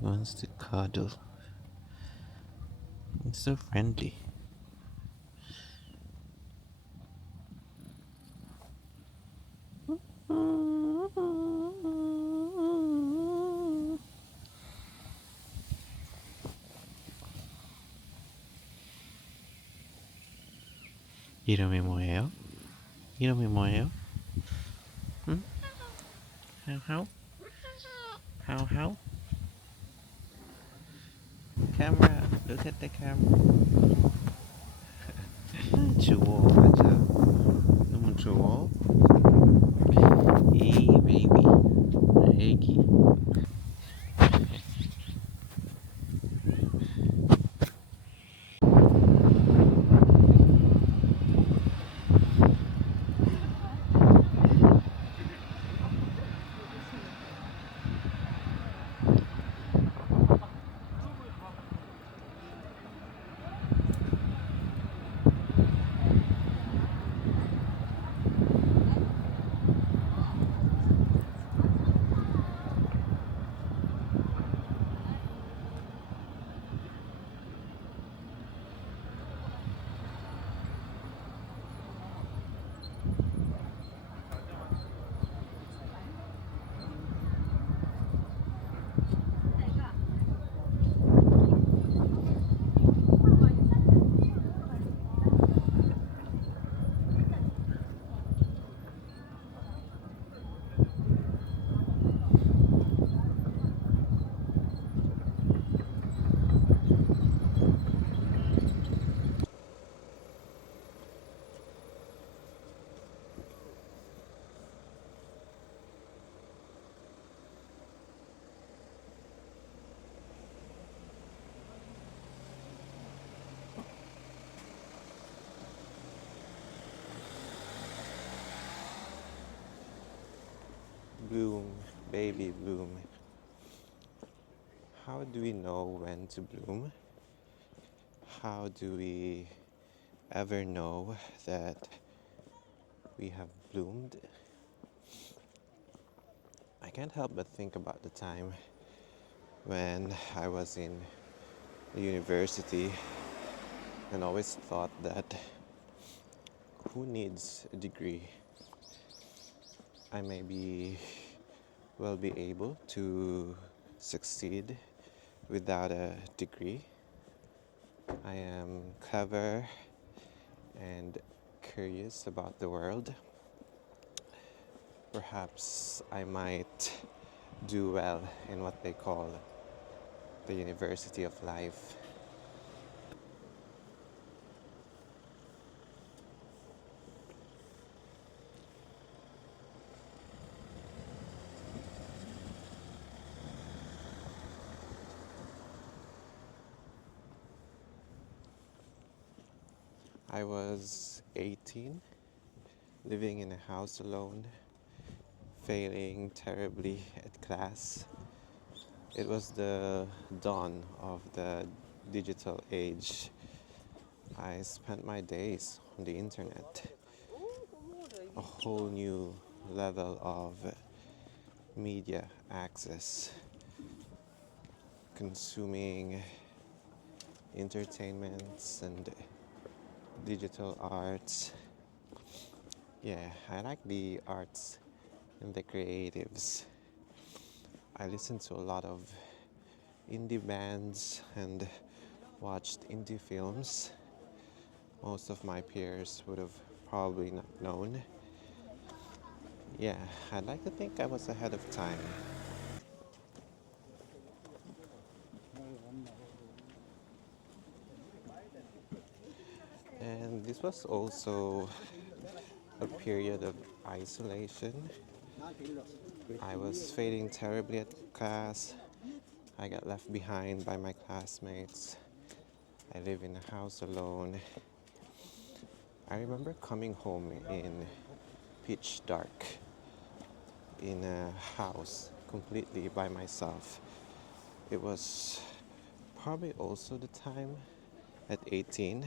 Wants to cuddle. It's so friendly. 이름이 뭐예요? 이름이 뭐예요? 응? How how? How how? Camera. Look at the camera. 주워 맞아. 너무 주워. Hey baby. 애기. Bloom, baby bloom. How do we know when to bloom? How do we ever know that we have bloomed? I can't help but think about the time when I was in university and always thought that who needs a degree? I will be able to succeed without a degree. I am clever and curious about the world. Perhaps I might do well in what they call the University of Life. I was 18, living in a house alone, failing terribly at class. It was the dawn of the digital age. I spent my days on the internet, a whole new level of media access, consuming entertainments and digital arts. Yeah, I like the arts and the creatives. I listened to a lot of indie bands and watched indie films. Most of my peers would have probably not known. Yeah, I'd like to think I was ahead of time. And this was also a period of isolation. I was failing terribly at class. I got left behind by my classmates. I live in a house alone. I remember coming home in pitch dark in a house completely by myself. It was probably also the time at 18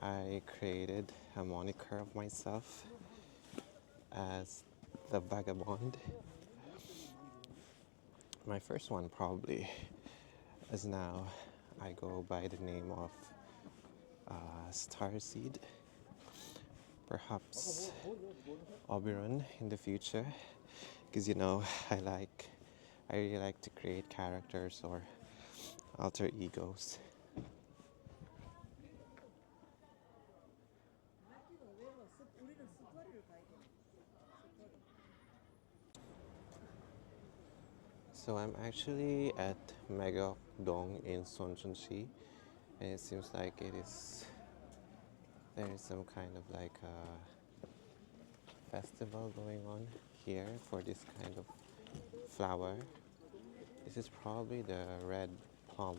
I created a moniker of myself as the vagabond. My first one probably is now I go by the name of Starseed, perhaps Oberon in the future, because I really like to create characters or alter egos. So I'm actually at Mega Dong in Sonchunchi, and it seems like there is some kind of like a festival going on here for this kind of flower. This is probably the red plum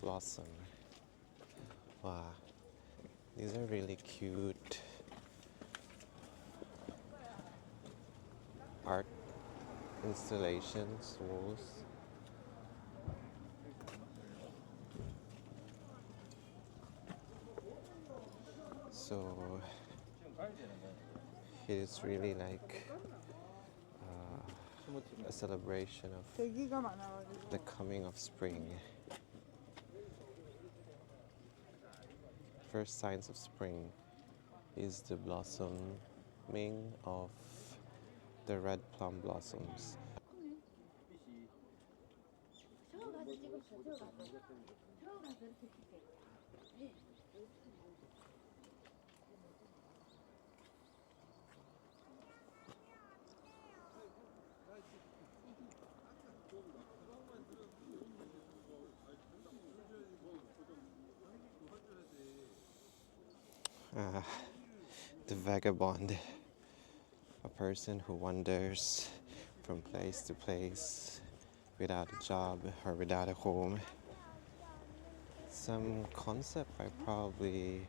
blossom. Wow, these are really cute art installations, walls. So it is really like a celebration of the coming of spring. First signs of spring is the blossoming of the red plum blossoms. The vagabond, a person who wanders from place to place without a job or without a home. Some concept I probably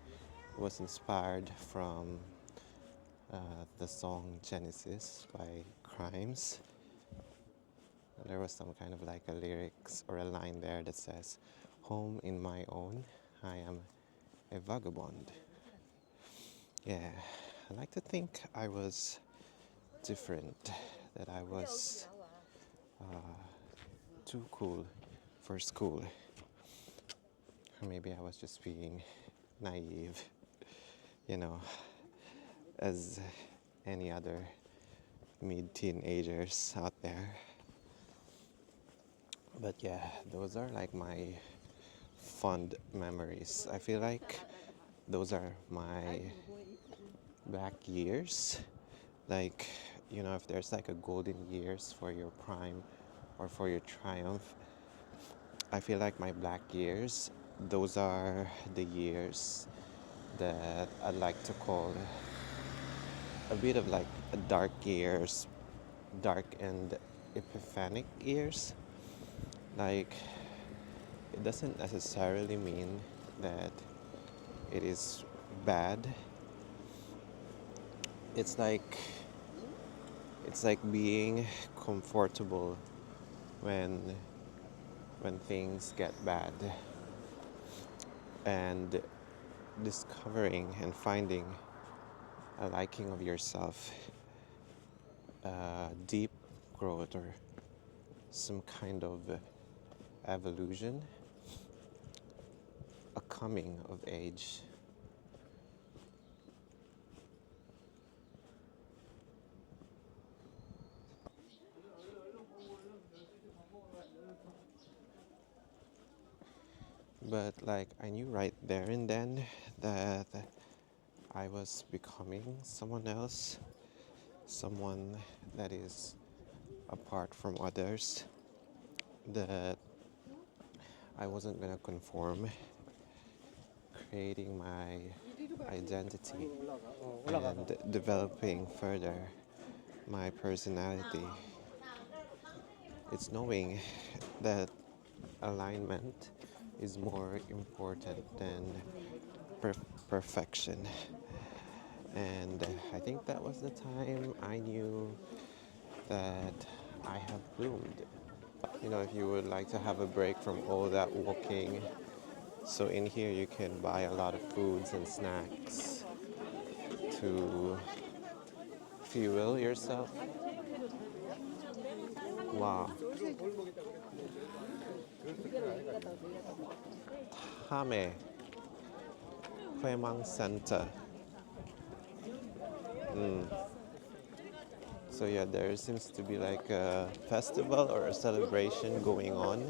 was inspired from the song Genesis by Crimes. There was some kind of like a lyrics or a line there that says, "Home in my own, I am a vagabond." Yeah, I like to think I was different, that I was too cool for school. Or maybe I was just being naive, you know, as any other mid-teenagers out there. But yeah, those are like my fond memories. I feel like those are my black years. Like, if there's like a golden years for your prime or for your triumph, I feel like my black years, those are the years that I'd like to call a bit of like a dark years, dark and epiphanic years. Like, it doesn't necessarily mean that it is bad. It's like being comfortable when things get bad, and discovering and finding a liking of yourself, deep growth or some kind of evolution, a coming of age. But like I knew right there and then that I was becoming someone else, someone that is apart from others, that I wasn't gonna conform, creating my identity and developing further my personality. It's knowing that alignment is more important than perfection. And I think that was the time I knew that I have bloomed. If you would like to have a break from all that walking, so in here you can buy a lot of foods and snacks to fuel yourself Wow. Tammae Center. So yeah, there seems to be like a festival or a celebration going on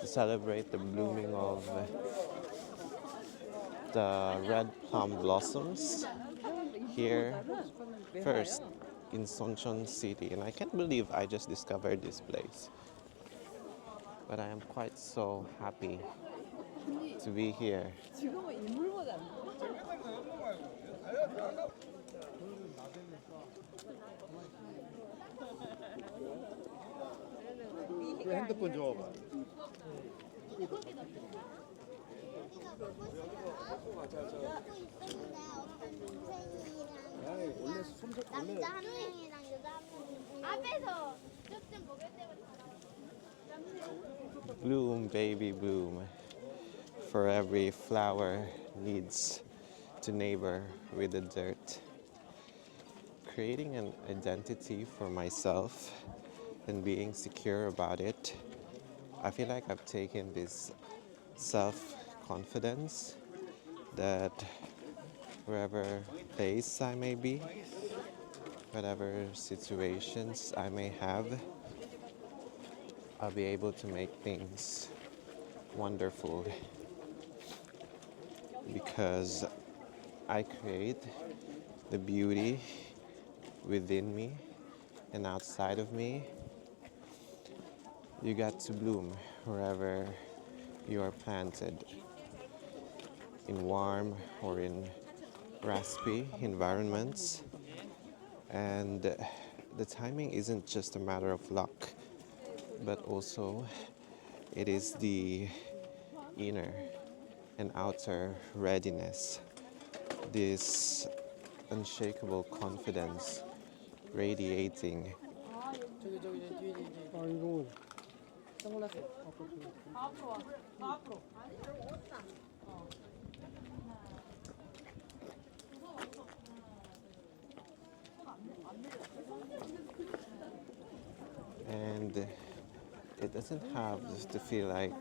to celebrate the blooming of the red plum blossoms here first in Sonchon City. And I can't believe I just discovered this place. But I am quite so happy to be here. 핸드폰 줘봐. 남자 한 명이랑 여자 한 명이 앞에서 쪽좀 먹을 때마다 Bloom, baby, bloom. For every flower needs to neighbor with the dirt. Creating an identity for myself and being secure about it. I feel like I've taken this self-confidence that wherever place I may be, whatever situations I may have, I'll be able to make things wonderful because I create the beauty within me and outside of me. You got to bloom wherever you are planted, in warm or in raspy environments. And the timing isn't just a matter of luck, but also it is the inner and outer readiness, this unshakable confidence radiating. And it doesn't have to feel like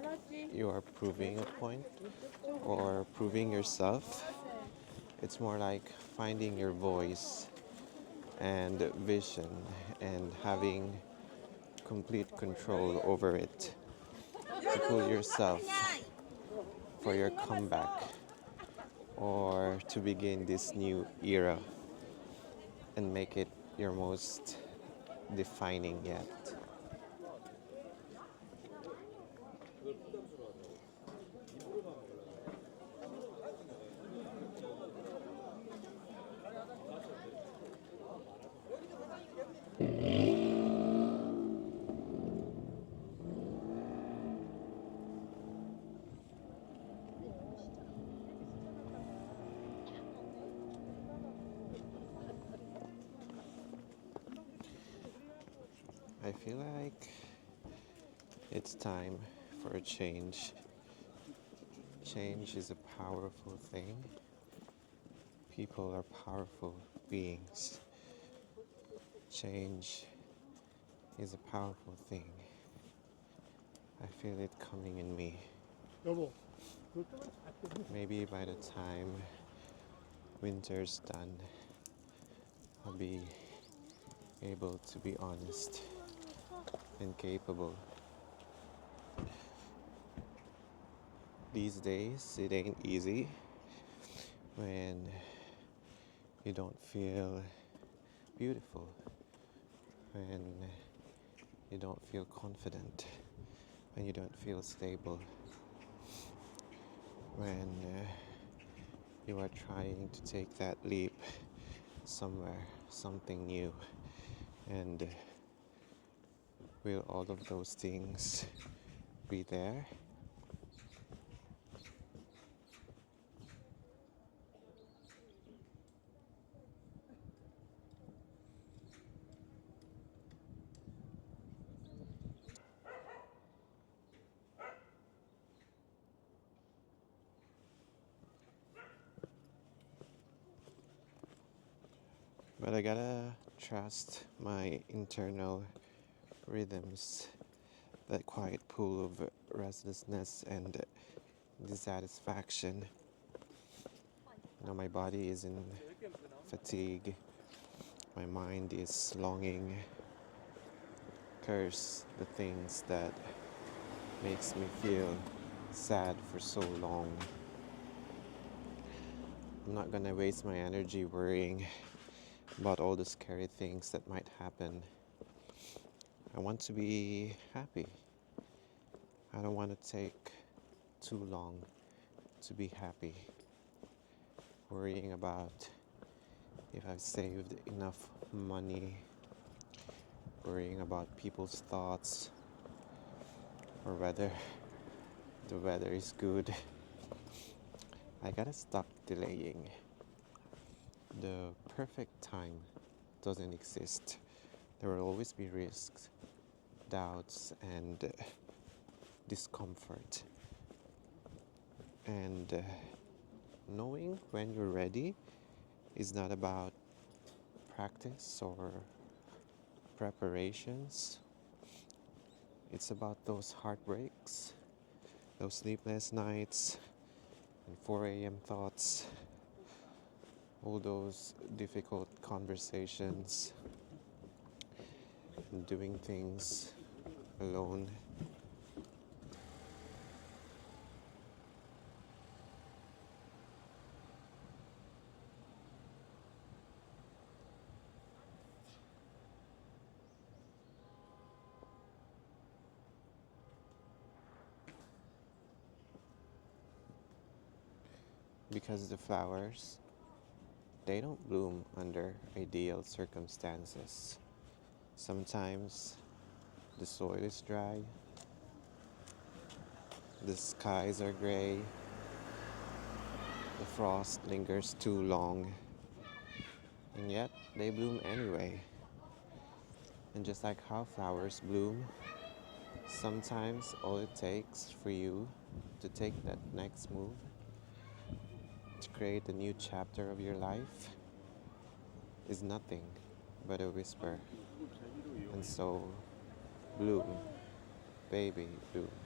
you are proving a point or proving yourself. It's more like finding your voice and vision and having complete control over it to pull yourself for your comeback or to begin this new era and make it your most defining yet. I feel like it's time for a change. Change is a powerful thing. People are powerful beings. Change is a powerful thing. I feel it coming in me. Maybe by the time winter's done, I'll be able to be honest and capable. These days, it ain't easy when you don't feel beautiful, when you don't feel confident, when you don't feel stable, when you are trying to take that leap somewhere, something new, and will all of those things be there? But I gotta trust my internal rhythms, that quiet pool of restlessness and dissatisfaction. Now my body is in fatigue, my mind is longing. Curse the things that makes me feel sad for so long. I'm not gonna waste my energy worrying about all the scary things that might happen. I want to be happy. I don't want to take too long to be happy. Worrying about if I've saved enough money, worrying about people's thoughts, or whether the weather is good. I gotta stop delaying. The perfect time doesn't exist. There will always be risks, doubts, and discomfort. And knowing when you're ready is not about practice or preparations. It's about those heartbreaks, those sleepless nights, and 4 a.m. thoughts, all those difficult conversations, and doing things alone. Because the flowers, they don't bloom under ideal circumstances. Sometimes the soil is dry, the skies are gray, the frost lingers too long, and yet they bloom anyway. And just like how flowers bloom, sometimes all it takes for you to take that next move, to create a new chapter of your life, is nothing but a whisper. And so, bloom, baby, bloom.